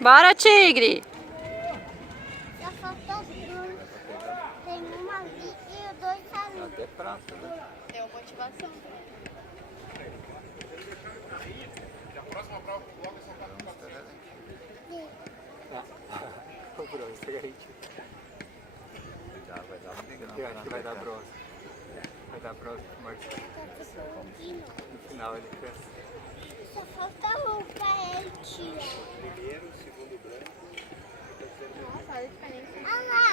Bora, Tigre! Só faltou dois. Tem uma ali e dois ali. Até prato, né? É uma motivação. E a próxima prova que coloca é só 4x4. Ô, Bruno, isso é garantido. Vai dar briga, não. Eu acho que vai dar bronze. Vai dar bronze pro Marcelo. No final ele cansa. Só falta um pra ele tirar. Primeiro, segundo branco. Nossa, olha a diferença. Olha lá!